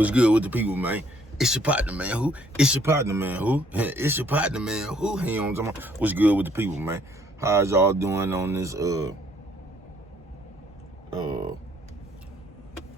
What's good with the people, man? It's your partner, man. Who? It's your partner, man. Who? It's your partner, man. Who? You know what I'm talking about? What's good with the people, man? How's y'all doing on this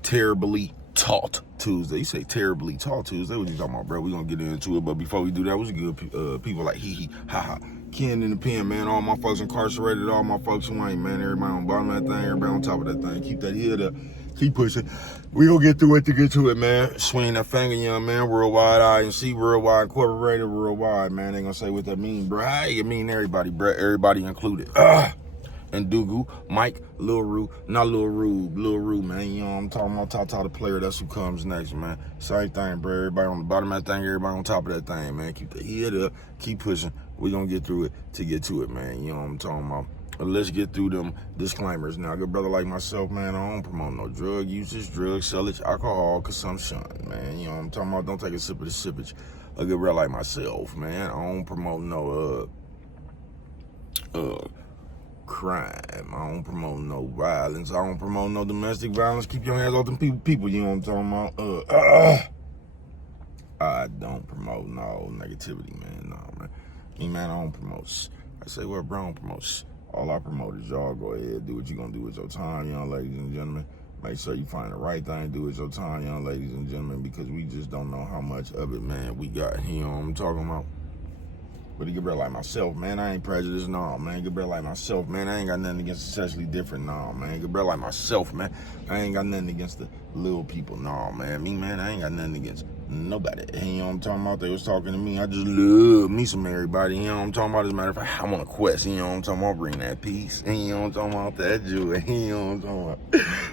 terribly taught Tuesday? You say terribly taught Tuesday? What you talking about, bro? We gonna get into it, but before we do that, what's good? People like hee hee, ha ha. Ken in the pen, man. All my folks incarcerated, all my folks who ain't, man. Everybody on the bottom of that thing, everybody on top of that thing. Keep that head up. Keep pushing. We gonna get through it to get to it, man. Swing that finger, young man. Worldwide INC, Worldwide Incorporated, Worldwide, man. They gonna say what that mean, bro. It mean everybody, bro. Everybody included. And Dugu, Mike, Lil Rue, not Lil Rue, man. You know what I'm talking about? Top the player, that's who comes next, man. Same thing, bro. Everybody on the bottom of that thing, everybody on top of that thing, man. Keep the head up, keep pushing. We gonna get through it to get to it, man. You know what I'm talking about? But let's get through them disclaimers. Now, a good brother like myself, man, I don't promote no drug usage, drug sellage, alcohol consumption, man. You know what I'm talking about? Don't take a sip of the sippage. A good brother like myself, man, I don't promote no crime. I don't promote no violence. I don't promote no domestic violence. Keep your hands off them people. You know what I'm talking about? I don't promote no negativity, man. No, man. Man, I don't promote. I say, well, bro, I don't promote. All I promote is y'all go ahead, do what you gonna do with your time, young ladies and gentlemen. Make sure you find the right thing to do with your time, young ladies and gentlemen, because we just don't know how much of it, man, we got. You know what I'm talking about? But a good brother like myself, man, I ain't prejudiced, no, man. Good brother like myself, man, I ain't got nothing against the sexually different, no, man. Good brother like myself, man, I ain't got nothing against the little people, no, man. Me, man, I ain't got nothing against nobody. You know what I'm talking about? They was talking to me. I just love me some everybody. You know what I'm talking about? As a matter of fact, I'm on a quest. You know what I'm talking about? Bring that peace. You know what I'm talking about? That joy. You know what I'm talking about?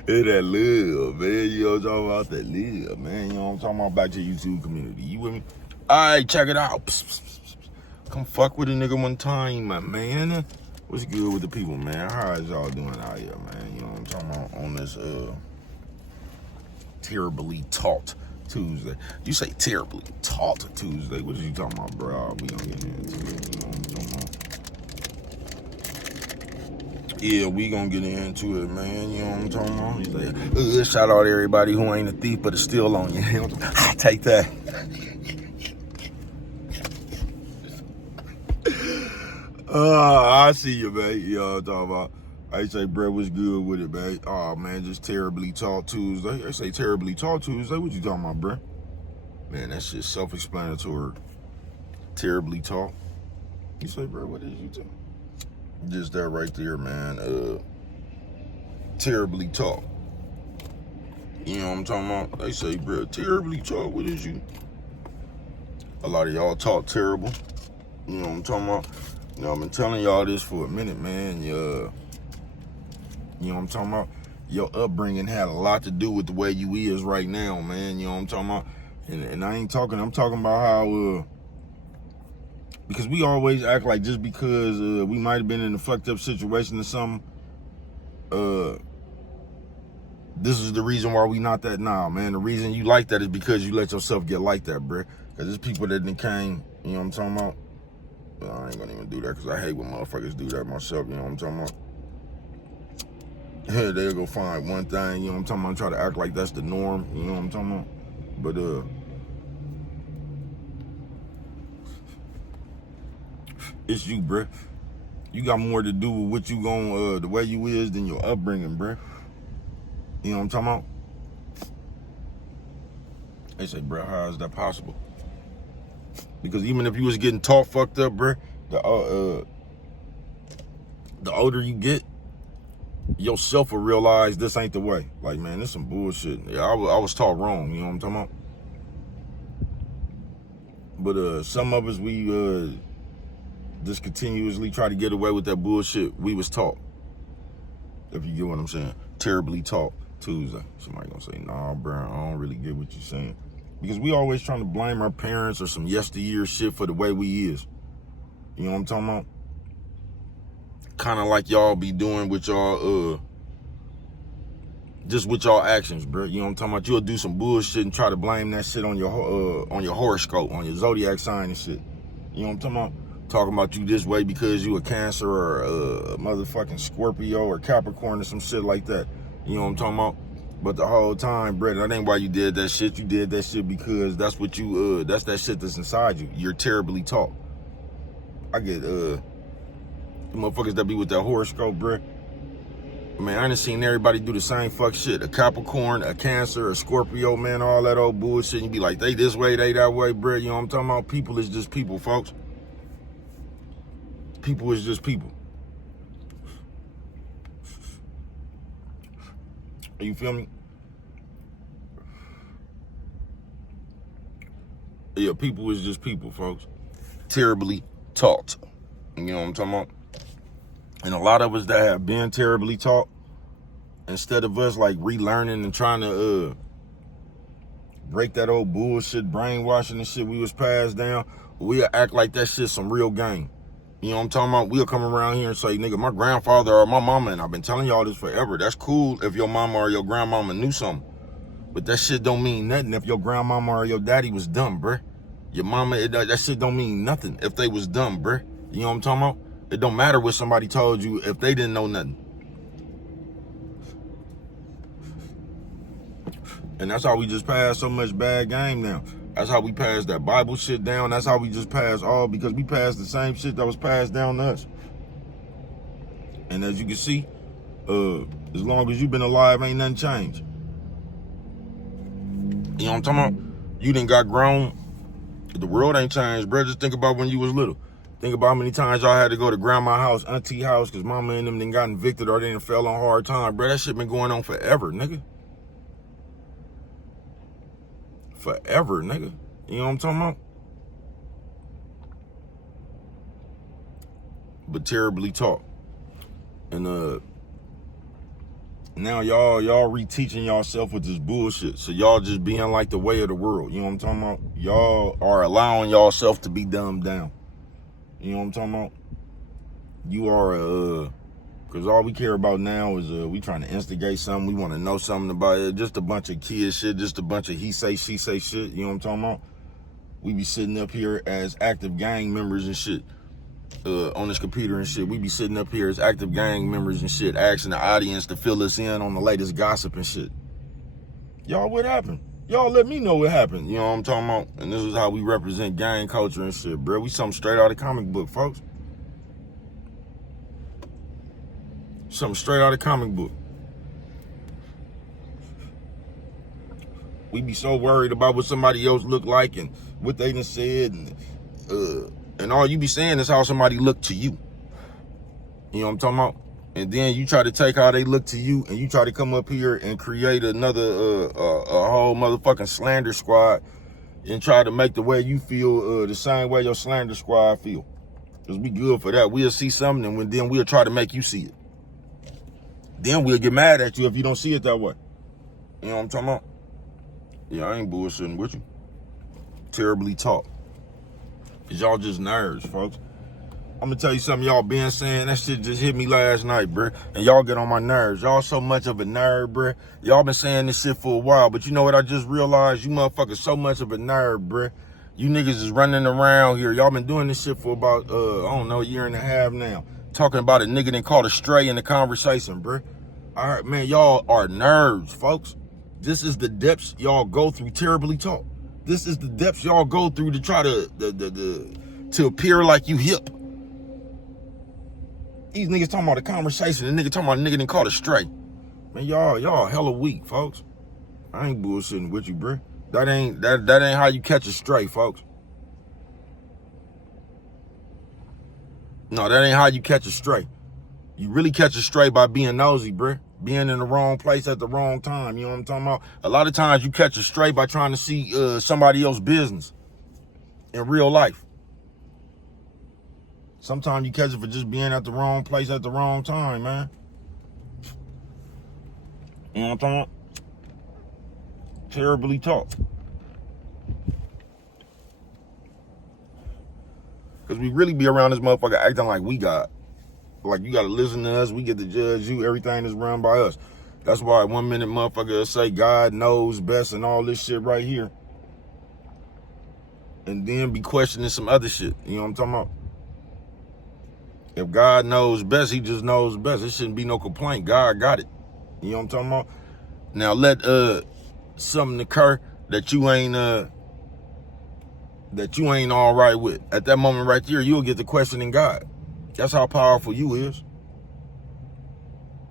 That love, man. You know what I'm talking about? That love, man. You know what I'm talking about? Back to the YouTube community. You with me? All right, check it out. Psst, psst, psst, psst. Come fuck with a nigga one time, my man. What's good with the people, man? How is y'all doing out here, man? You know what I'm talking about? On this terribly taught Tuesday. You say terribly taught Tuesday. What are you talking about, bro? We gonna get into it. You know what I'm talking about? Yeah, we gonna get into it, man. You know what I'm talking about? He's like, shout out to everybody who ain't a thief but is still on you. Take that. I see you, man. You know what I'm talking about? I say, bro, what's good with it, man? Oh, man, just terribly taught Tuesday. I say terribly taught Tuesday. What you talking about, bro? Man, that shit's self-explanatory. Terribly taught. You say, bro, what is you talking? Just that right there, man. Terribly taught. You know what I'm talking about? They say, bro, terribly taught. What is you? A lot of y'all talk terrible. You know what I'm talking about? You know, I've been telling y'all this for a minute, man. You know what I'm talking about? Your upbringing had a lot to do with the way you is right now, man. You know what I'm talking about? And I ain't talking, I'm talking about how, because we always act like just because we might have been in a fucked up situation or something, this is the reason why we not that now, man. The reason you like that is because you let yourself get like that, bruh. Because there's people that done came, you know what I'm talking about? Well, I ain't gonna even do that because I hate when motherfuckers do that myself, you know what I'm talking about? They'll go find one thing, you know what I'm talking about, try to act like that's the norm, you know what I'm talking about? But, it's you, bruh. You got more to do with what you gon' the way you is than your upbringing, bruh. You know what I'm talking about? They say, bruh, how is that possible? Because even if you was getting taught fucked up, bruh, the older you get, yourself will realize this ain't the way. Like, man, this some bullshit. Yeah, I was taught wrong, you know what I'm talking about? But some of us, we just continuously try to get away with that bullshit we was taught. If you get what I'm saying. Terribly taught Tuesday. Somebody gonna say, nah, bro, I don't really get what you're saying. Because we always trying to blame our parents or some yesteryear shit for the way we is. You know what I'm talking about? Kind of like y'all be doing with y'all, just with y'all actions, bro. You know what I'm talking about? You'll do some bullshit and try to blame that shit on your horoscope, on your zodiac sign and shit. You know what I'm talking about? Talking about you this way because you a Cancer or a motherfucking Scorpio or Capricorn or some shit like that. You know what I'm talking about? But the whole time, Brett, that ain't why you did that shit. You did that shit because that's what you, that's that shit that's inside you. You're terribly taught. I get, the motherfuckers that be with that horoscope, Brett. Man, I done seen everybody do the same fuck shit. A Capricorn, a Cancer, a Scorpio, man, all that old bullshit. And you be like, they this way, they that way, Brett. You know what I'm talking about? People is just people, folks. People is just people. You feel me? Yeah, people is just people, folks. Terribly taught. You know what I'm talking about? And a lot of us that have been terribly taught, instead of us like relearning and trying to break that old bullshit brainwashing and shit we was passed down, we'll act like that shit's some real game. You know what I'm talking about? We'll come around here and say, nigga, my grandfather or my mama, and I've been telling y'all this forever. That's cool if your mama or your grandmama knew something. But that shit don't mean nothing if your grandmama or your daddy was dumb, bruh. Your mama, that shit don't mean nothing if they was dumb, bruh. You know what I'm talking about? It don't matter what somebody told you if they didn't know nothing. And that's how we just pass so much bad game now. That's how we pass that Bible shit down. That's how we just pass all, because we passed the same shit that was passed down to us. And as you can see, as long as you've been alive, ain't nothing changed. You know what I'm talking about? You done got grown. The world ain't changed, bro. Just think about when you was little. Think about how many times y'all had to go to grandma's house, auntie house, because mama and them done got evicted or they done fell on hard time. Bro, that shit been going on forever, nigga. Forever, nigga. You know what I'm talking about? But terribly taught. And now y'all reteaching yourself with this bullshit. So y'all just being like the way of the world. You know what I'm talking about? Y'all are allowing yourself to be dumbed down. You know what I'm talking about? You are, because all we care about now is we trying to instigate something. We want to know something about it. Just a bunch of kid shit. Just a bunch of he say, she say shit. You know what I'm talking about? We be sitting up here as active gang members and shit. On this computer and shit. We be sitting up here as active gang members and shit, asking the audience to fill us in on the latest gossip and shit. Y'all, what happened? Y'all let me know what happened. You know what I'm talking about? And this is how we represent gang culture and shit, bro. We something straight out of comic book, folks. Something straight out of comic book. We be so worried about what somebody else look like and what they done said, and all you be saying is how somebody look to you. You know what I'm talking about? And then you try to take how they look to you and you try to come up here and create another, a whole motherfucking slander squad and try to make the way you feel the same way your slander squad feel. Because we good for that. We'll see something and then we'll try to make you see it. Then we'll get mad at you if you don't see it that way. You know what I'm talking about? Yeah, I ain't bullshitting with you. Terribly taught. Cause y'all just nerds, folks. I'm gonna tell you something y'all been saying. That shit just hit me last night, bruh. And y'all get on my nerves. Y'all so much of a nerd, bruh. Y'all been saying this shit for a while, but you know what I just realized? You motherfuckers so much of a nerd, bruh. You niggas is running around here. Y'all been doing this shit for about, I don't know, a year and a half now. Talking about a nigga that called a stray in the conversation, bruh. All right, man, y'all are nerds, folks. This is the depths y'all go through terribly taught. This is the depths y'all go through to try to appear like you hip. These niggas talking about a conversation, the nigga talking about a nigga that called a stray. Man, y'all hella weak, folks. I ain't bullshitting with you, bruh. That ain't how you catch a stray, folks. No, that ain't how you catch a stray. You really catch a stray by being nosy, bruh. Being in the wrong place at the wrong time. You know what I'm talking about? A lot of times you catch a stray by trying to see somebody else's business in real life. Sometimes you catch it for just being at the wrong place at the wrong time, man. You know what I'm talking about? Terribly taught. Because we really be around this motherfucker acting like we got. Like you gotta listen to us, we get to judge you, everything is run by us. That's why 1 minute motherfucker say God knows best and all this shit right here. And then be questioning some other shit. You know what I'm talking about? If God knows best, he just knows best. It shouldn't be no complaint. God got it. You know what I'm talking about? Now let something occur that you ain't all right with. At that moment right there, you'll get to questioning God. That's how powerful you is.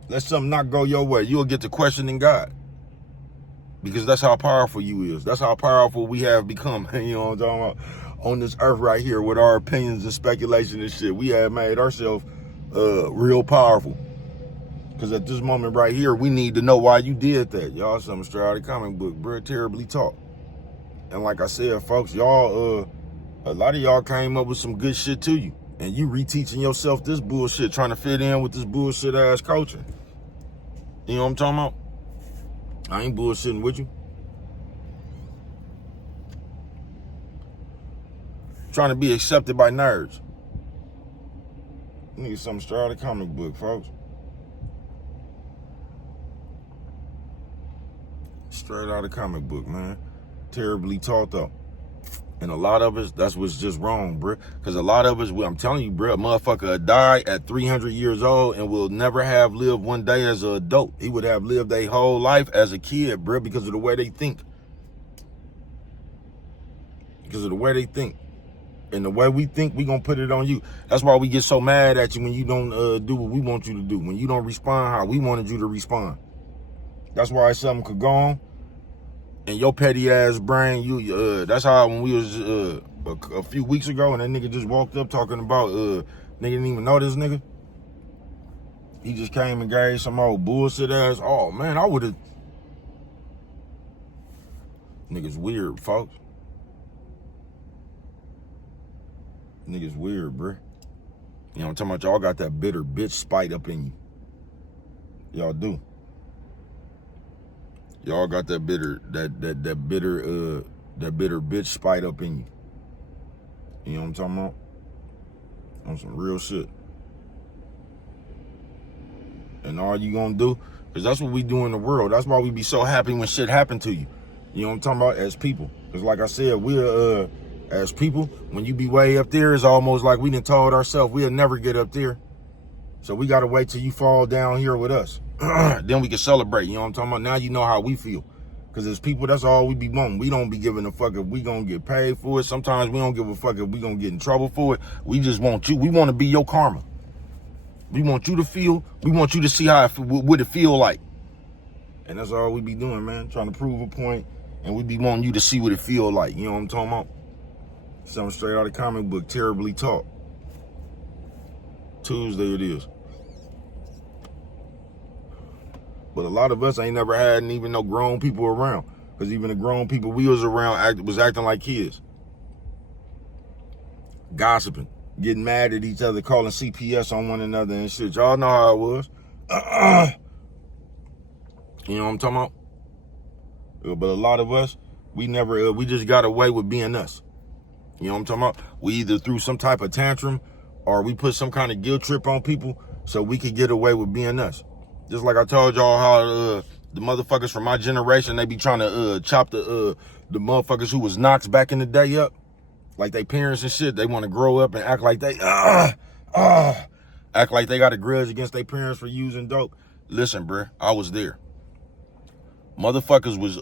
Let something not go your way, you'll get to questioning God. Because that's how powerful you is. That's how powerful we have become. You know what I'm talking about? On this earth right here with our opinions and speculation and shit. We have made ourselves real powerful. Because at this moment right here, we need to know why you did that. Y'all something straight out of the comic book, bro. Terribly taught. And like I said, folks, y'all, a lot of y'all came up with some good shit to you. And you reteaching yourself this bullshit, trying to fit in with this bullshit ass culture. You know what I'm talking about? I ain't bullshitting with you. Trying to be accepted by nerds. Need something straight out of the comic book, folks. Straight out of the comic book, man. Terribly taught though. And a lot of us, that's what's just wrong, bro. Because a lot of us, I'm telling you, bro, a motherfucker die at 300 years old and will never have lived one day as an adult. He would have lived a whole life as a kid, bro, because of the way they think. Because of the way they think. And the way we think, we gonna put it on you. That's why we get so mad at you when you don't do what we want you to do. When you don't respond how we wanted you to respond. That's why something could go on. And your petty ass brain, that's how when we was a few weeks ago and that nigga just walked up talking about, nigga didn't even know this nigga. He just came and gave some old bullshit ass, oh man, I would've. Niggas weird, folks. Niggas weird, bruh. You know what I'm talking about? Y'all got that bitter bitch spite up in you. Y'all do. Y'all got that bitter bitch spite up in you. You know what I'm talking about? On some real shit. And all you gonna do, because that's what we do in the world. That's why we be so happy when shit happen to you. You know what I'm talking about? As people. Because like I said, we're, as people, when you be way up there, it's almost like we done told ourselves we'll never get up there. So we gotta wait till you fall down here with us. Then we can celebrate, you know what I'm talking about? Now you know how we feel. Because as people, that's all we be wanting. We don't be giving a fuck if we gonna get paid for it. Sometimes we don't give a fuck if we gonna get in trouble for it. We just want you. We want to be your karma. We want you to feel. We want you to see how what it feel like. And that's all we be doing, man. Trying to prove a point. And we be wanting you to see what it feel like. You know what I'm talking about? Something straight out of the comic book, terribly taught. Tuesday it is. But a lot of us ain't never had even no grown people around. Because even the grown people we was around was acting like kids. Gossiping. Getting mad at each other, calling CPS on one another and shit. Y'all know how it was. You know what I'm talking about? But a lot of us, we just got away with being us. You know what I'm talking about? We either threw some type of tantrum or we put some kind of guilt trip on people so we could get away with being us. Just like I told y'all how the motherfuckers from my generation, they be trying to chop the motherfuckers who was Knox back in the day up. Like they parents and shit. They want to grow up and act like they act like they got a grudge against their parents for using dope. Listen, bruh, I was there. Motherfuckers was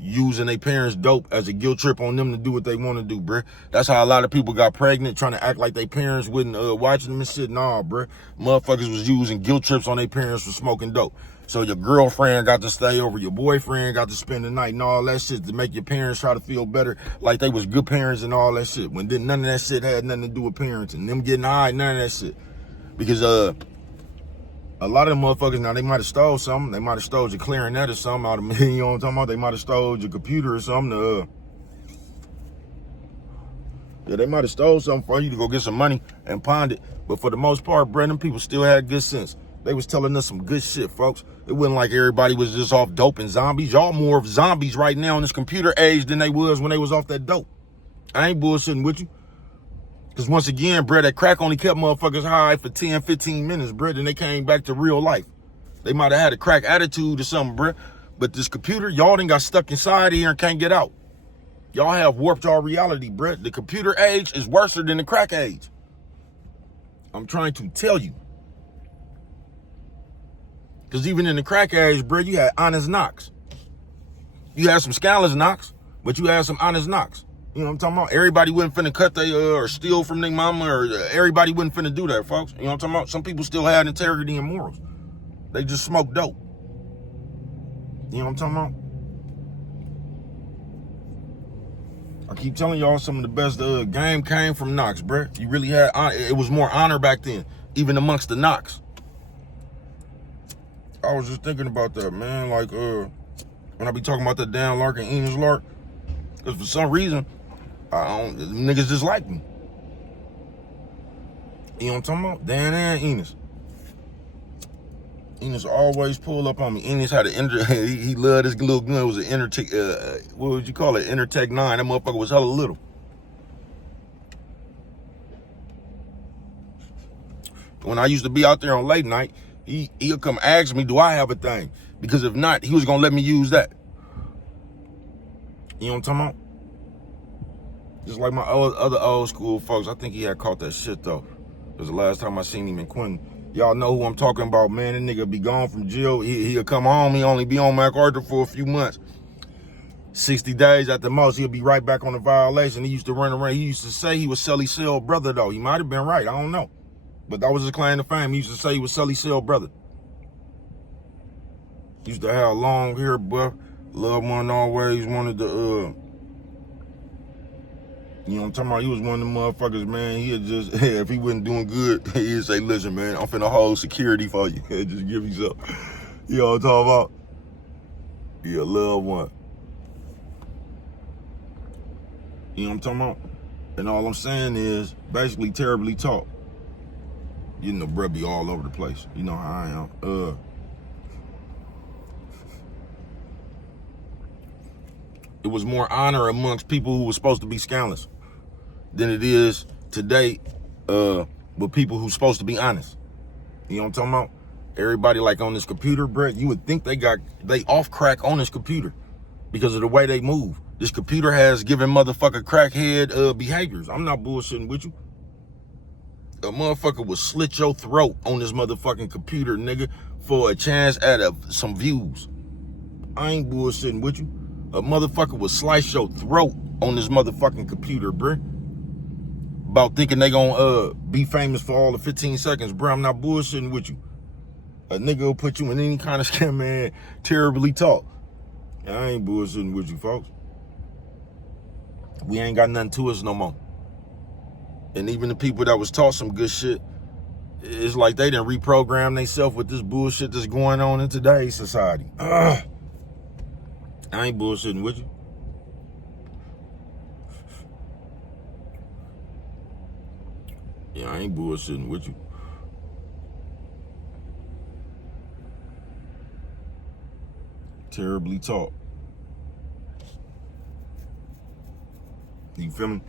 using their parents' dope as a guilt trip on them to do what they want to do, bruh. That's how a lot of people got pregnant, trying to act like their parents wouldn't watch them and shit. Nah, bruh. Motherfuckers was using guilt trips on their parents for smoking dope. So your girlfriend got to stay over, your boyfriend got to spend the night and all that shit to make your parents try to feel better, like they was good parents and all that shit. When none of that shit had nothing to do with parenting. Them getting high, none of that shit. Because a lot of them motherfuckers, now they might have stole something. They might have stole your clarinet or something out of, you know what I'm talking about? They might have stole your computer or something. Yeah, they might have stole something for you to go get some money and pawned it. But for the most part, Brandon, people still had good sense. They was telling us some good shit, folks. It wasn't like everybody was just off dope and zombies. Y'all more of zombies right now in this computer age than they was when they was off that dope. I ain't bullshitting with you. Because once again, bro, that crack only kept motherfuckers high for 10, 15 minutes, bro. Then they came back to real life. They might have had a crack attitude or something, bro. But this computer, y'all done got stuck inside here and can't get out. Y'all have warped y'all reality, bro. The computer age is worse than the crack age. I'm trying to tell you. Because even in the crack age, bro, you had honest knocks. You had some scandalous knocks, but you had some honest knocks. You know what I'm talking about? Everybody wasn't finna cut or steal from their mama, or everybody wasn't finna do that, folks. You know what I'm talking about? Some people still had integrity and morals. They just smoked dope. You know what I'm talking about? I keep telling y'all, some of the best game came from knocks, bruh. You really had, it was more honor back then, even amongst the knocks. I was just thinking about that, man. Like, when I be talking about that Dan Lark and Enos Lark, because for some reason, niggas just like me. You know what I'm talking about? Dan and Enos. Enos always pull up on me. Enos had an he loved his little gun. It was an Intertech, what would you call it? Intertech 9. That motherfucker was hella little. When I used to be out there on late night, he'll come ask me, do I have a thing? Because if not, he was gonna let me use that. You know what I'm talking about? Just like my other old school folks, I think he had caught that shit though. It was the last time I seen him in Quentin. Y'all know who I'm talking about, man. That nigga be gone from jail. He'll come home. He only be on MacArthur for a few months. 60 days at the most, he'll be right back on the violation. He used to run around. He used to say he was Sully Sell brother, though. He might have been right. I don't know. But that was his claim to fame. He used to say he was Sully Sell brother. He used to have long hair, buff. Loved one always wanted to, you know what I'm talking about? He was one of them motherfuckers, man. He'd just, if he wasn't doing good, he'd say, listen, man, I'm finna hold security for you. Just give me some. You know what I'm talking about? Yeah, love one. You know what I'm talking about? And all I'm saying is, basically, terribly taught. You know, bruh be all over the place. You know how I am. It was more honor amongst people who were supposed to be scandalous than it is today with people who's supposed to be honest. You know what I'm talking about? Everybody like on this computer, bruh, you would think they off crack on this computer because of the way they move. This computer has given motherfucker crackhead behaviors. I'm not bullshitting with you. A motherfucker will slit your throat on this motherfucking computer, nigga, for a chance at some views. I ain't bullshitting with you. A motherfucker will slice your throat on this motherfucking computer, bruh. About thinking they gonna be famous for all the 15 seconds, bruh. I'm not bullshitting with you. A nigga will put you in any kind of scam, man. Terribly taught. I ain't bullshitting with you, folks. We ain't got nothing to us no more. And even the people that was taught some good shit, it's like they didn't reprogram themselves with this bullshit that's going on in today's society. I ain't bullshitting with you. Yeah, I ain't bullshitting with you. Terribly taught. You feel me?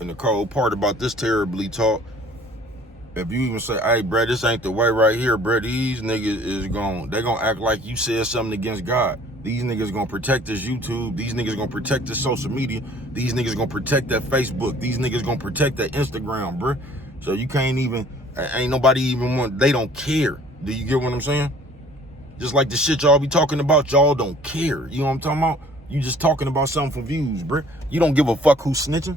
And the cold part about this terribly taught, if you even say, hey, bruh, this ain't the way right here, bruh, these niggas they gonna act like you said something against God. These niggas gonna protect this YouTube. These niggas gonna protect this social media. These niggas gonna protect that Facebook. These niggas gonna protect that Instagram, bruh. So you can't even, ain't nobody even they don't care. Do you get what I'm saying? Just like the shit y'all be talking about, y'all don't care. You know what I'm talking about? You just talking about something for views, bruh. You don't give a fuck who's snitching.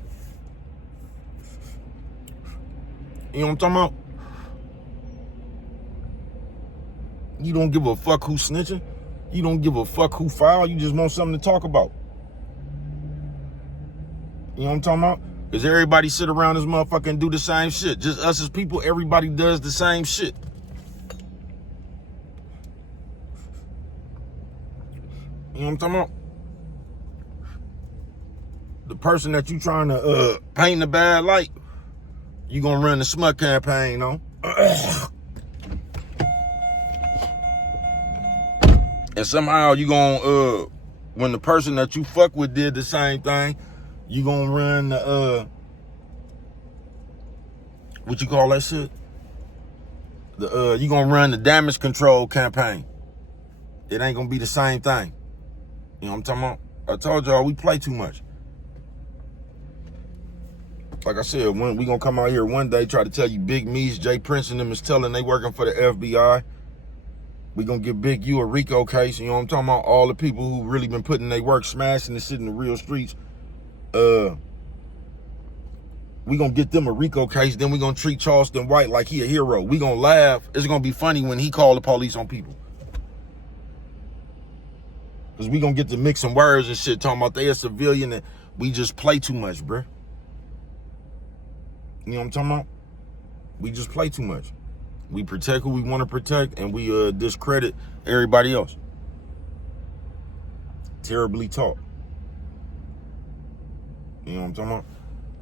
You know what I'm talking about? You don't give a fuck who's snitching. You don't give a fuck who filed. You just want something to talk about. You know what I'm talking about? Because everybody sit around this motherfucker and do the same shit. Just us as people, everybody does the same shit. You know what I'm talking about? The person that you trying to paint in a bad light, you gonna run the smut campaign on. And somehow you gonna, when the person that you fuck with did the same thing, you gonna run the, what you call that shit? You gonna run the damage control campaign. It ain't gonna be the same thing. You know what I'm talking about? I told y'all we play too much. Like I said, when we gonna come out here one day, try to tell you Big Meech, Jay Prince and them is telling they working for the FBI. We gonna give Big U a RICO case. You know what I'm talking about? All the people who really been putting their work, smashing the shit in the real streets. We gonna get them a RICO case. Then we gonna treat Charleston White like he a hero. We gonna laugh. It's gonna be funny when he call the police on people. Cause we gonna get to mix some words and shit talking about they a civilian and we just play too much, bruh. You know what I'm talking about? We just play too much. We protect who we want to protect and we discredit everybody else. Terribly taught. You know what I'm talking about?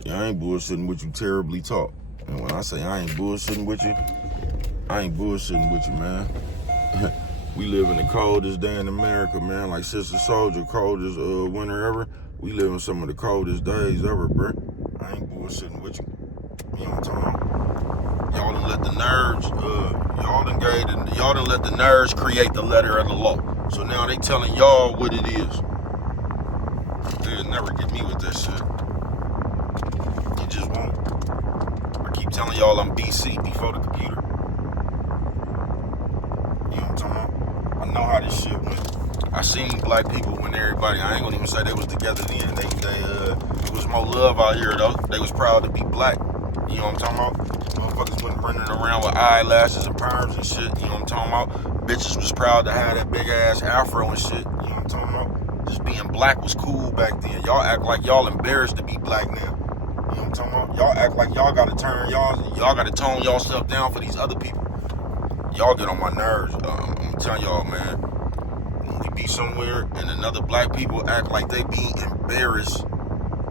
Yeah, I ain't bullshitting with you, terribly taught. And when I say I ain't bullshitting with you, I ain't bullshitting with you, man. We live in the coldest day in America, man. Like Sister Soldier, coldest winter ever. We live in some of the coldest days ever, bruh. I ain't bullshitting with you. You know what I'm talking about? Y'all done let the nerds, y'all done let the nerds create the letter of the law. So now they telling y'all what it is. They'll never get me with that shit. You just won't. I keep telling y'all I'm BC, before the computer. You know what I'm talking about? I know how this shit went. I seen black people when everybody, I ain't gonna even say they was together then. It was more love out here though. They was proud to be black. You know what I'm talking about? Motherfuckers wasn't running around with eyelashes and perms and shit. You know what I'm talking about? Bitches was proud to have that big ass afro and shit. You know what I'm talking about? Just being black was cool back then. Y'all act like y'all embarrassed to be black now. You know what I'm talking about? Y'all act like y'all gotta y'all gotta tone y'allself down for these other people. Y'all get on my nerves. I'm telling y'all, man. When we be somewhere and another black people act like they be embarrassed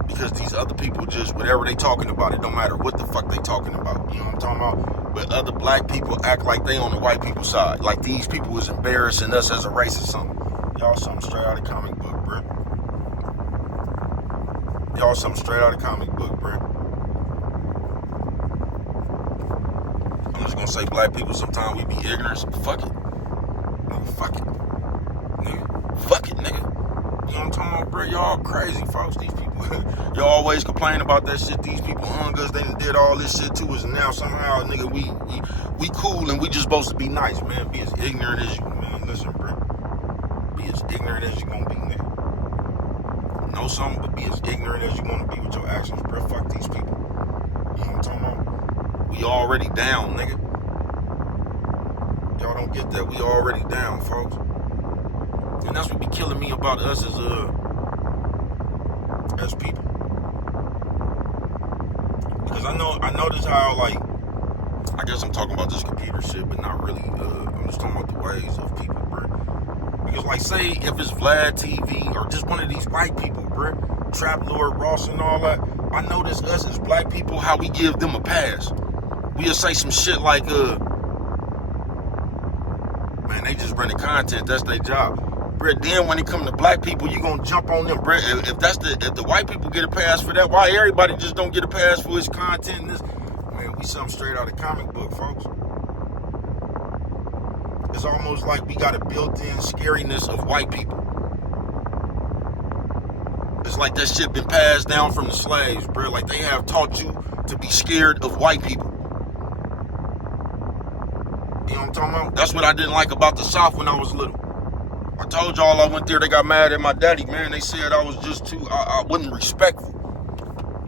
because these other people just, whatever they talking about, it don't matter what the fuck they talking about. You know what I'm talking about? But other black people act like they on the white people's side. Like these people is embarrassing us as a race or something. Y'all something straight out of comic book, bruh. Y'all something straight out of comic book, bruh. I'm just gonna say black people sometimes we be ignorant. So fuck it. Nigga, fuck it. Nigga, fuck it, nigga. You know what I'm talking about, bro? Y'all crazy, folks. These people, y'all always complain about that shit. These people hung us. They done did all this shit to us, and now somehow, nigga, we cool and we just supposed to be nice, man. Be as ignorant as you, man. Listen, bro. Be as ignorant as you gonna be, nigga. Know something, but be as ignorant as you wanna be with your actions, bro. Fuck these people. You know what I'm talking about? We already down, nigga. Y'all don't get that. We already down, folks. And that's what be killing me about us as people. Because I notice how, like, I guess I'm talking about this computer shit, but not really. I'm just talking about the ways of people, bro. Because, like, say if it's Vlad TV or just one of these white people, bro, Trap Lord Ross and all that, I notice us as black people, how we give them a pass. We'll say some shit like, man, they just running content. That's their job. Bruh, then when it come to black people, you gonna jump on them, bruh. If the white people get a pass for that, why everybody just don't get a pass for his content and this? Man, we something straight out of comic book, folks. It's almost like we got a built-in scariness of white people. It's like that shit been passed down from the slaves, bruh. Like they have taught you to be scared of white people. You know what I'm talking about? That's what I didn't like about the South when I was little. I told y'all I went there, they got mad at my daddy, man. They said I was just I wasn't respectful.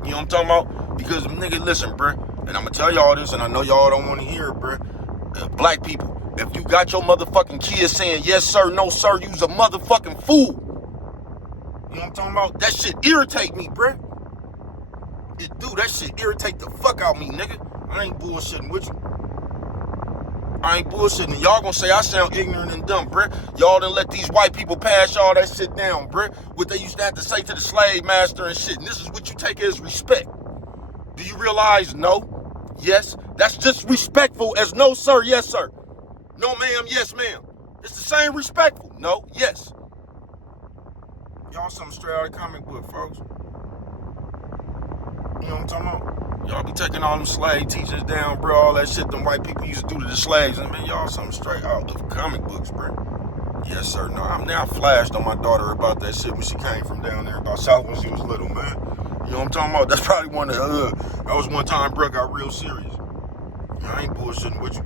You know what I'm talking about? Because, nigga, listen, bruh. And I'm going to tell y'all this, and I know y'all don't want to hear it, bruh. Black people, if you got your motherfucking kids saying, yes, sir, no, sir, you's a motherfucking fool. You know what I'm talking about? That shit irritate me, bruh. That shit irritate the fuck out me, nigga. I ain't bullshitting with you. I ain't bullshitting. Y'all gonna say I sound ignorant and dumb, bruh. Y'all done let these white people pass y'all that shit down, bruh. What they used to have to say to the slave master and shit. And this is what you take as respect. Do you realize no? Yes? That's just respectful as no, sir, yes, sir. No, ma'am, yes, ma'am. It's the same respectful. No, yes. Y'all something straight out of comic book, folks. You know what I'm talking about? Y'all be taking all them slave teachers down, bro. All that shit them white people used to do to the slaves. And man, y'all something straight out of comic books, bro. Yes, sir. No, I'm now flashed on my daughter about that shit when she came from down there about South when she was little, man. You know what I'm talking about? That's probably one of that was one time, bro, got real serious. I ain't bullshitting with you.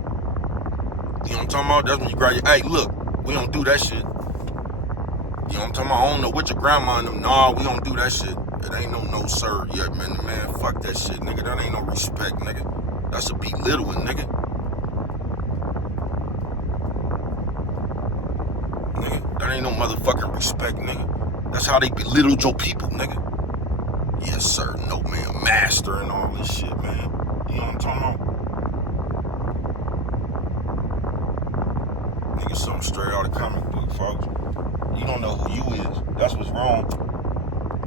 You know what I'm talking about? That's when you grab your, hey, look, we don't do that shit. You know what I'm talking about? I don't know what your grandma and them, nah, we don't do that shit. It ain't no sir yet, man. Man, fuck that shit, nigga. That ain't no respect, nigga. That's a belittling, nigga. Nigga, that ain't no motherfucking respect, nigga. That's how they belittle your people, nigga. Yes, sir. No, man. Master and all this shit, man. You know what I'm talking about? Nigga, something straight out of comic book, folks. You don't know who you is. That's what's wrong.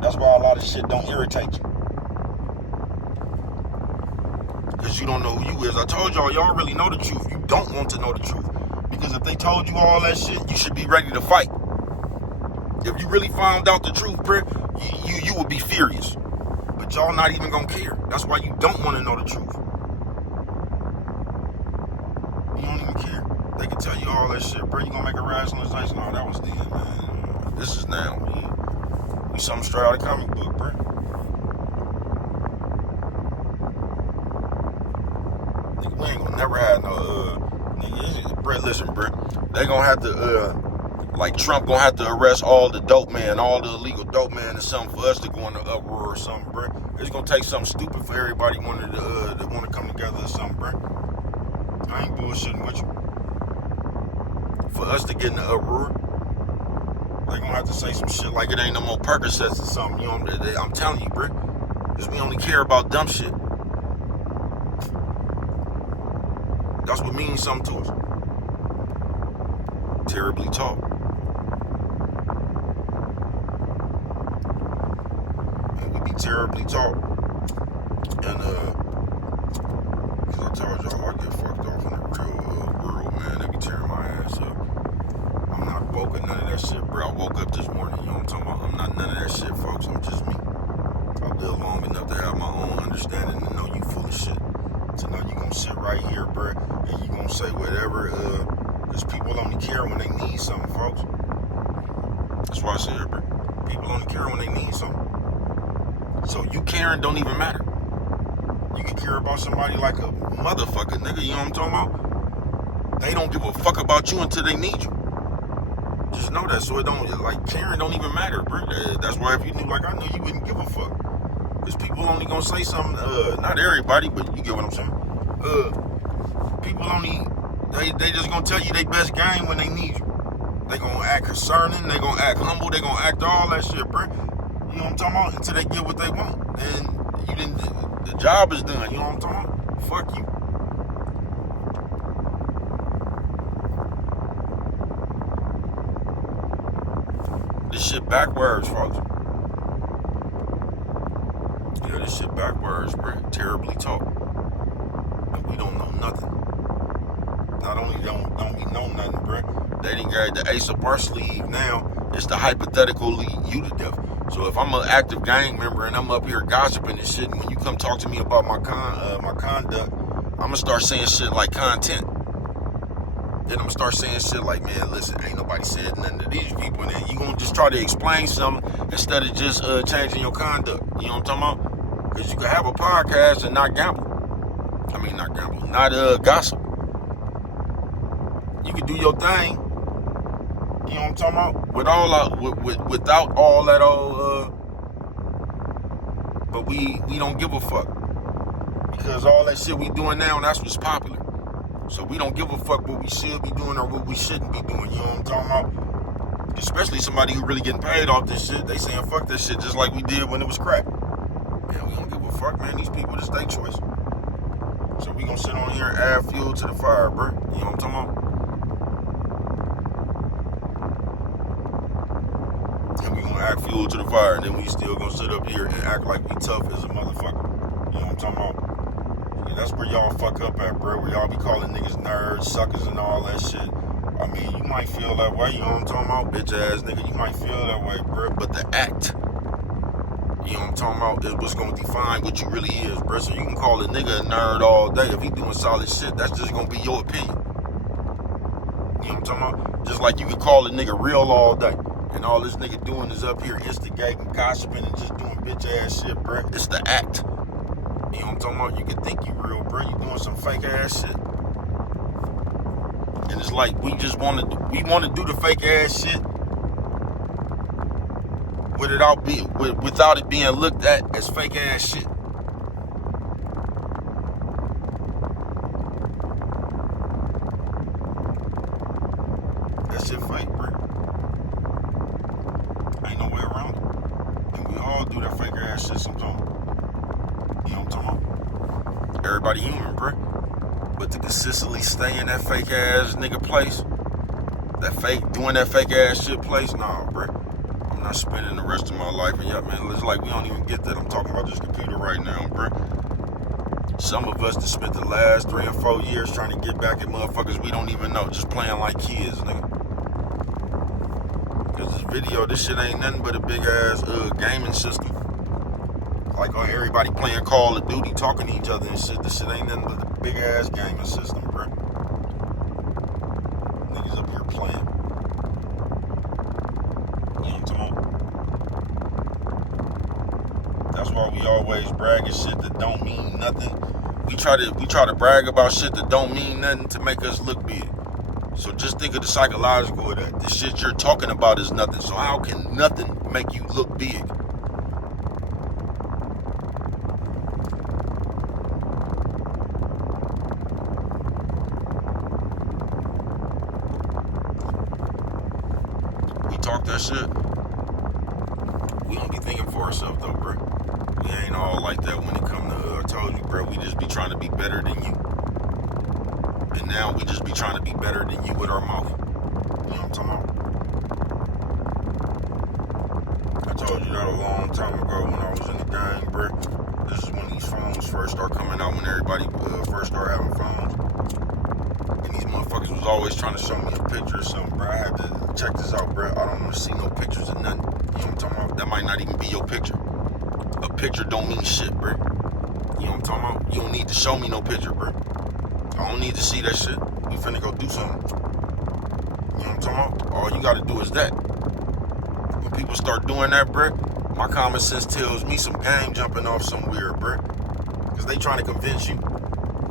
That's why a lot of shit don't irritate you. Because you don't know who you is. I told y'all really know the truth. You don't want to know the truth. Because if they told you all that shit, you should be ready to fight. If you really found out the truth, bro, you would be furious. But y'all not even gonna care. That's why you don't want to know the truth. You don't even care. They can tell you all that shit, bro. You gonna make a rationalization. Oh, that was then, man. This is now, man. We something straight out of comic book, bro. Nigga, we ain't gonna never have no, nigga, bro, listen, bro. They gonna have to, like Trump gonna have to arrest all the dope man, all the illegal dope man or something for us to go into uproar or something, bro. It's gonna take something stupid for everybody wanted to want to come together or something, bro. I ain't bullshitting with you. For us to get in the uproar, they gonna have to say some shit like it ain't no more Percocets or something. You know what I'm telling you, bro. Because we only care about dumb shit. That's what means something to us. Terribly taught. And we be terribly taught. And cause I told y'all I get fucked off in the real world, man. They be tearing my ass up. I'm not woke at none of that shit, bro. I woke up this morning, you know what I'm talking about? I'm not none of that shit, folks. I'm just me. I've lived long enough to have my own understanding and know you full of shit. To know you gonna sit right here, bro, and you gonna say whatever, because people only care when they need something, folks. That's why I say it, bro. People only care when they need something. So you caring don't even matter. You can care about somebody like a motherfucker, nigga, you know what I'm talking about? They don't give a fuck about you until they need you. Just know that, so it don't, like, caring don't even matter, bro. That's why if you knew like I knew, you wouldn't give a fuck. Because people only gonna say something, not everybody, but you get what I'm saying? People only, they just gonna tell you they best game when they need you. They gonna act concerning, they gonna act humble, they gonna act all that shit, bro. You know what I'm talking about? Until they get what they want. And you didn't, the job is done, you know what I'm talking about? Fuck you. This shit backwards, folks. Yeah, this shit backwards, bro. Terribly taught. And we don't know nothing. Not only don't we know nothing, bro. They didn't get the ace of our sleeve now. It's the hypothetical lead you to death. So if I'm an active gang member and I'm up here gossiping and shit, and when you come talk to me about my conduct, I'm gonna start saying shit like content. Then I'm gonna start saying shit like, man, listen, ain't nobody said nothing to these people. And then you gonna just try to explain something instead of just changing your conduct. You know what I'm talking about? Because you can have a podcast and not gamble. I mean, not gamble, not gossip. You can do your thing. You know what I'm talking about? With all without all that but we don't give a fuck. Because all that shit we doing now, that's what's popular. So we don't give a fuck what we should be doing or what we shouldn't be doing. You know what I'm talking about? Especially somebody who really getting paid off this shit. They saying fuck that shit just like we did when it was crack. Man, we don't give a fuck, man. These people, it's their choice. So we gonna sit on here and add fuel to the fire, bro. You know what I'm talking about? And we gonna add fuel to the fire, and then we still gonna sit up here and act like we tough as a motherfucker. You know what I'm talking about? Yeah, that's where y'all fuck up at, bro. Where y'all be calling niggas nerds, suckers, and all that shit. I mean, you might feel that way, you know what I'm talking about? Bitch ass nigga, you might feel that way, bro. But the act, you know what I'm talking about, is what's gonna define what you really is, bro. So you can call a nigga a nerd all day. If he doing solid shit, that's just gonna be your opinion. You know what I'm talking about? Just like you can call a nigga real all day. And all this nigga doing is up here instigating, gossiping, and just doing bitch ass shit, bro. It's the act. You know what I'm talking about? You can think you real, bro. You doing some fake ass shit. And it's like we want to do the fake ass shit without it being looked at as fake ass shit. That shit fake, bro. Ain't no way around it. And we all do that fake ass shit sometimes. You know what I'm talking about? Everybody human, bro. But to consistently stay in that fake ass nigga place, doing that fake ass shit place, nah, bro. I'm not spending the rest of my life. And yeah, man, it's like we don't even get that. I'm talking about this computer right now, bro. Some of us that spent the last 3 or 4 years trying to get back at motherfuckers we don't even know, just playing like kids, nigga. Cause this shit ain't nothing but a big ass gaming system. Like everybody playing Call of Duty, talking to each other and shit. This shit ain't nothing but a big ass gaming system, bro. Niggas up here playing. You know what I'm talking about? That's why we always brag at shit that don't mean nothing. We try to brag about shit that don't mean nothing to make us look big. So just think of the psychological of that. The shit you're talking about is nothing. So how can nothing make you look big? We talk that shit. We don't be thinking for ourselves though, bro. We ain't all like that when it come to, I told you, bro, we just be trying to be better than you. And now we just be trying to be better than you with our mouth. You know what I'm talking about? I told you that a long time ago when I was in the gang, bro. This is when these phones first start coming out, when everybody first started having phones. And these motherfuckers was always trying to show me a picture or something, bro. I had to check this out, bro. I don't want to see no pictures of nothing. You know what I'm talking about? That might not even be your picture. A picture don't mean shit, bro. You know what I'm talking about? You don't need to show me no picture, bro. I don't need to see that shit. We finna go do something. You know what I'm talking about? All you gotta do is that. When people start doing that, bro, my common sense tells me some game jumping off somewhere, bro. Because they trying to convince you.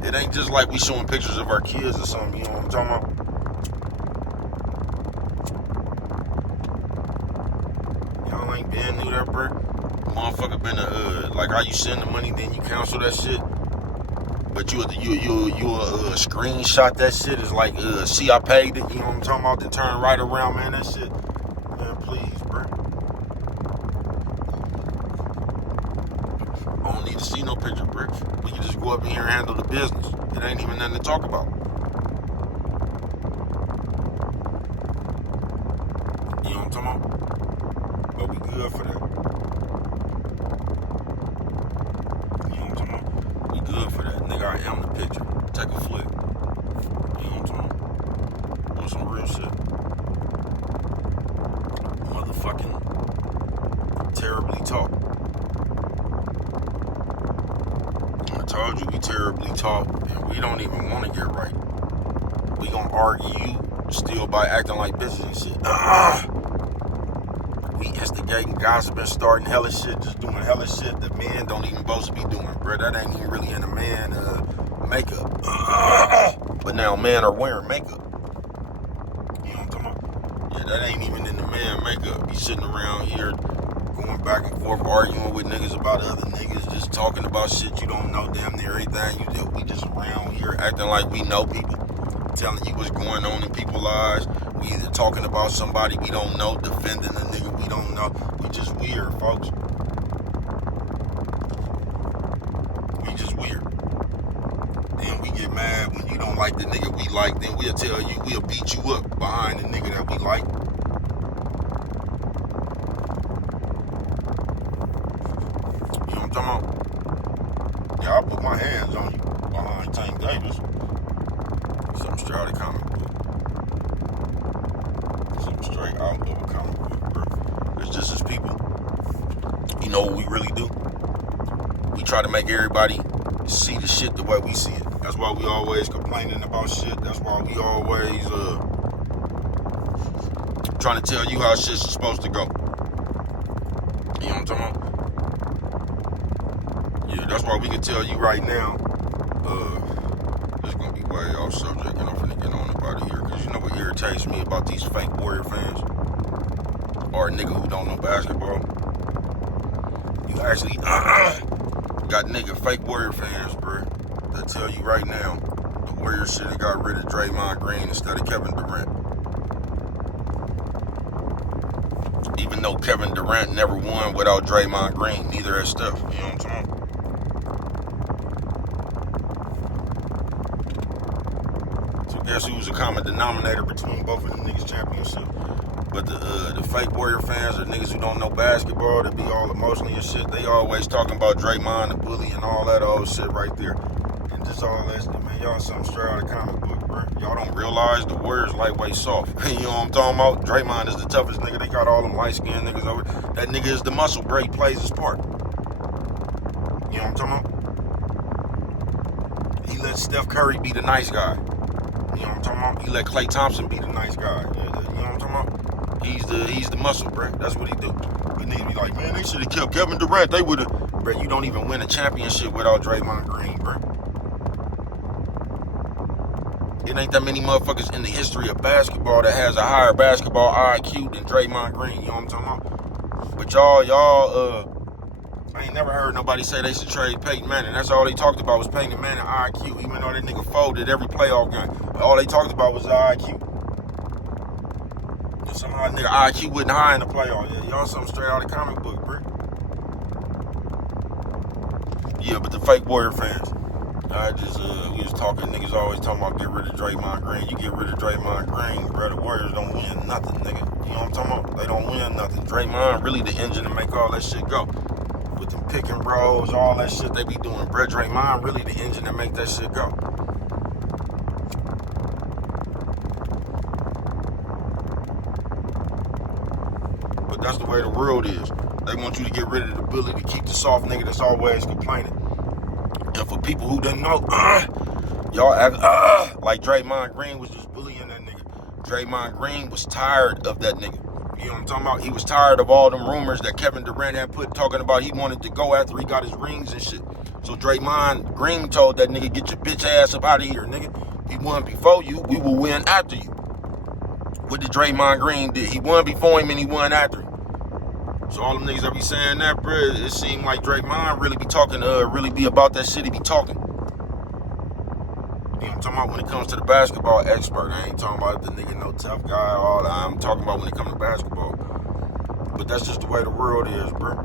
It ain't just like we showing pictures of our kids or something, you know what I'm talking about? Y'all ain't been through that, bro. Motherfucker been like how you send the money, then you cancel that shit. But you screenshot that shit. It's like, see, I paid it. You know what I'm talking about? Then turn right around, man. That shit, man, please, bro. I don't need to see no picture, bro. We can just go up in here and handle the business. It ain't even nothing to talk about. You know what I'm talking about? But we good for that. Good for that, nigga. I am the picture. Take a flick. You know what I'm talking about? On some real shit. Motherfucking terribly talk. I told you we terribly talk, and we don't even want to get right. We gonna argue still by acting like bitches and shit. We instigating, gossiping, starting hella shit, just doing hella shit that men don't even supposed to be doing, bro. That ain't even really in a man makeup. But now men are wearing makeup. You know what I'm talking about? Yeah, that ain't even in the man makeup. You sitting around here going back and forth, arguing with niggas about other niggas, just talking about shit you don't know, damn near everything you do. We just around here acting like we know people, telling you what's going on in people's lives. We either talking about somebody we don't know, defending a nigga we don't know. We just weird, folks. We just weird. Then we get mad when you don't like the nigga we like. Then we'll tell you, we'll beat you up behind the nigga that we like. You know what I'm talking about? Yeah, I'll put my hands on you behind Tank Davis. Something straight out of comic book. Something straight out of a comic book, bro. It's just as people. You know what we really do? We try to make everybody see the shit the way we see it. That's why we always complaining about shit. That's why we always trying to tell you how shit's supposed to go. You know what I'm talking about? Yeah, that's why we can tell you right now, there's gonna be way off subject, and I'm finna get on up out of here. Cause you know what irritates me about these fake Warrior fans? Or a nigga who don't know basketball? You actually got nigga fake Warrior fans, bro, that tell you right now the Warriors should have got rid of Draymond Green instead of Kevin Durant. Even though Kevin Durant never won without Draymond Green, neither has Steph. You know what I'm saying? So guess who was a common denominator between both of them niggas' championship? But the fake Warrior fans, or niggas who don't know basketball, that be all emotionally and shit, they always talking about Draymond, the bully, and all that old shit right there. And just all that shit, man, y'all something straight out of comic book, bro. Y'all don't realize the Warriors lightweight soft. You know what I'm talking about? Draymond is the toughest nigga. They got all them light-skinned niggas over. That nigga is the muscle, bro. He plays his part. You know what I'm talking about? He let Steph Curry be the nice guy. You know what I'm talking about? He let Klay Thompson be the nice guy. You know what I'm talking about? He's the muscle, bro. That's what he do. But niggas be like, man, they should have kept Kevin Durant. They would have. Bro, you don't even win a championship without Draymond Green, bro. It ain't that many motherfuckers in the history of basketball that has a higher basketball IQ than Draymond Green. You know what I'm talking about? But y'all, I ain't never heard nobody say they should trade Peyton Manning. That's all they talked about was Peyton Manning IQ, even though that nigga folded every playoff game. All they talked about was the IQ. And somehow that nigga IQ wasn't high in the playoff. Yeah, y'all something straight out of the comic book, bro. Yeah, but the fake Warrior fans. We was talking, niggas always talking about get rid of Draymond Green. You get rid of Draymond Green, bro, the Warriors don't win nothing, nigga. You know what I'm talking about? They don't win nothing. Draymond really the engine to make all that shit go. With them pick and rolls, all that shit they be doing, bro. Draymond really the engine to make that shit go. But that's the way the world is. They want you to get rid of the ability to keep the soft nigga that's always complaining. And for people who didn't know, y'all act like Draymond Green was just bullying that nigga. Draymond Green was tired of that nigga. You know what I'm talking about? He was tired of all them rumors that Kevin Durant had put talking about he wanted to go after he got his rings and shit. So Draymond Green told that nigga, get your bitch ass up out of here, nigga. He won before you, we will win after you. What did Draymond Green do? He won before him and he won after him. So all them niggas that be saying that, bro, it seemed like Draymond really be talking, really be about that shit he be talking. You know what I'm talking about when it comes to the basketball expert. I ain't talking about the nigga no tough guy, all that. I'm talking about when it comes to basketball. But that's just the way the world is, bro.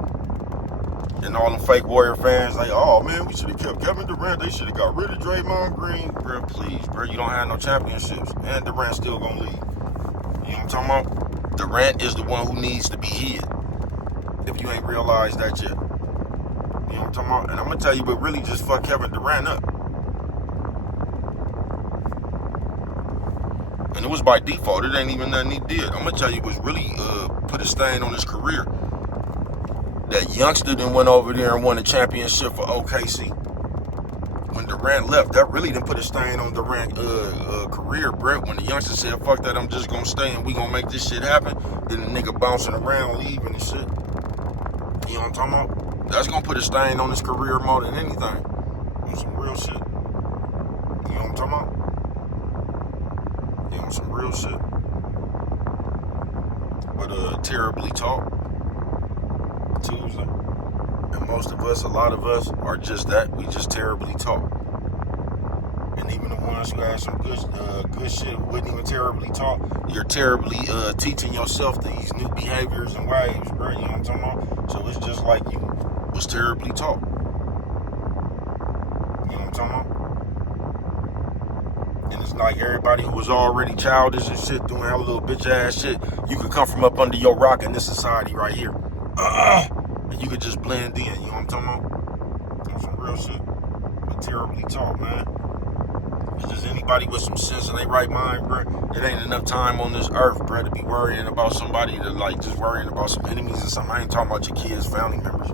And all them fake Warrior fans like, oh man, we should have kept Kevin Durant. They should have got rid of Draymond Green. Bro, please, bro, you don't have no championships. And Durant still gonna leave. You know what I'm talking about? Durant is the one who needs to be hid. If you ain't realized that yet. You know what I'm talking about? And I'm gonna tell you what really just fucked Kevin Durant up. And it was by default. It ain't even nothing he did. I'm gonna tell you what's really put a stain on his career. That youngster then went over there and won a championship for OKC. When Durant left, that really didn't put a stain on Durant's career, Brett. When the youngster said, fuck that, I'm just gonna stay and we gonna make this shit happen. Then the nigga bouncing around, leaving and shit. You know what I'm talking about? That's gonna put a stain on his career more than anything. On some real shit. You know what I'm talking about? Yeah, on some real shit. But terribly taught. Tuesday. And most of us, a lot of us, are just that. We just terribly taught. And even the ones who have some good shit wasn't even terribly taught. You're terribly teaching yourself these new behaviors and ways, bro. You know what I'm talking about? So it's just like you was terribly taught. You know what I'm talking about? And it's like everybody who was already childish and shit, doing hella little bitch ass shit, you could come from up under your rock in this society right here. And you could just blend in, you know what I'm talking about? That's some real shit. But terribly taught, man. It's just anybody with some sense in their right mind, bro. It ain't enough time on this earth, bro, to be worrying about somebody that, like, just worrying about some enemies or something. I ain't talking about your kids, family members.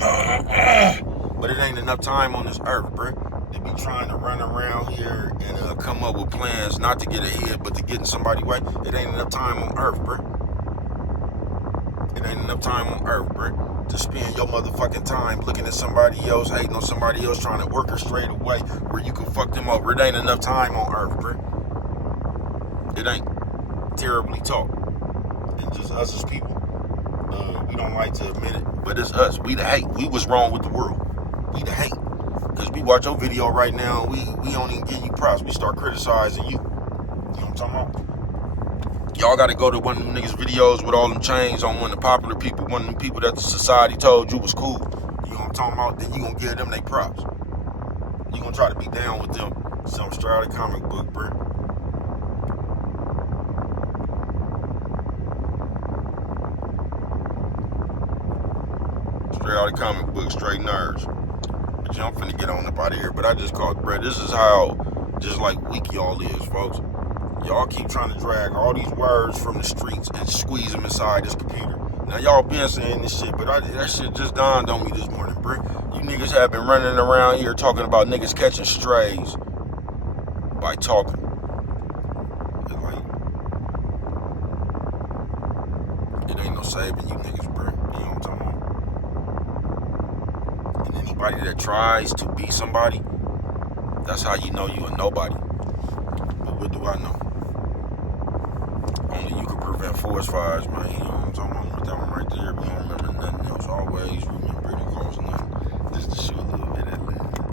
But it ain't enough time on this earth, bro, to be trying to run around here and come up with plans not to get ahead, but to get in somebody's way. It ain't enough time on earth, bro. It ain't enough time on earth, bro. to spend your motherfucking time looking at somebody else, hating on somebody else, trying to orchestrate a way where you can fuck them over. It ain't enough time on earth, bro. It ain't. Terribly talk. And just us as people, we don't like to admit it, but it's us. We the hate. We was wrong with the world. We the hate. Because we watch your video right now, we don't even give you props. We start criticizing you. You know what I'm talking about? Y'all got to go to one of them niggas' videos with all them chains on one of the popular people, one of them people that the society told you was cool. You know what I'm talking about? Then you going to give them they props. You going to try to be down with them. Some straight out of comic book, bro. Straight out of comic book, straight nerds. But I'm finna get on up out of here. But I just called, bro, this is how just like weak y'all is, folks. Y'all keep trying to drag all these words from the streets and squeeze them inside this computer. Now, y'all been saying this shit, but that shit just dawned on me this morning, bro. You niggas have been running around here talking about niggas catching strays by talking. It's like, it ain't no saving you niggas, bro. You know what I'm talking about? And anybody that tries to be somebody, that's how you know you a nobody. But what do I know? Only you can prevent forest fires, man. You know what I'm talking about? With that one right there, we don't remember nothing.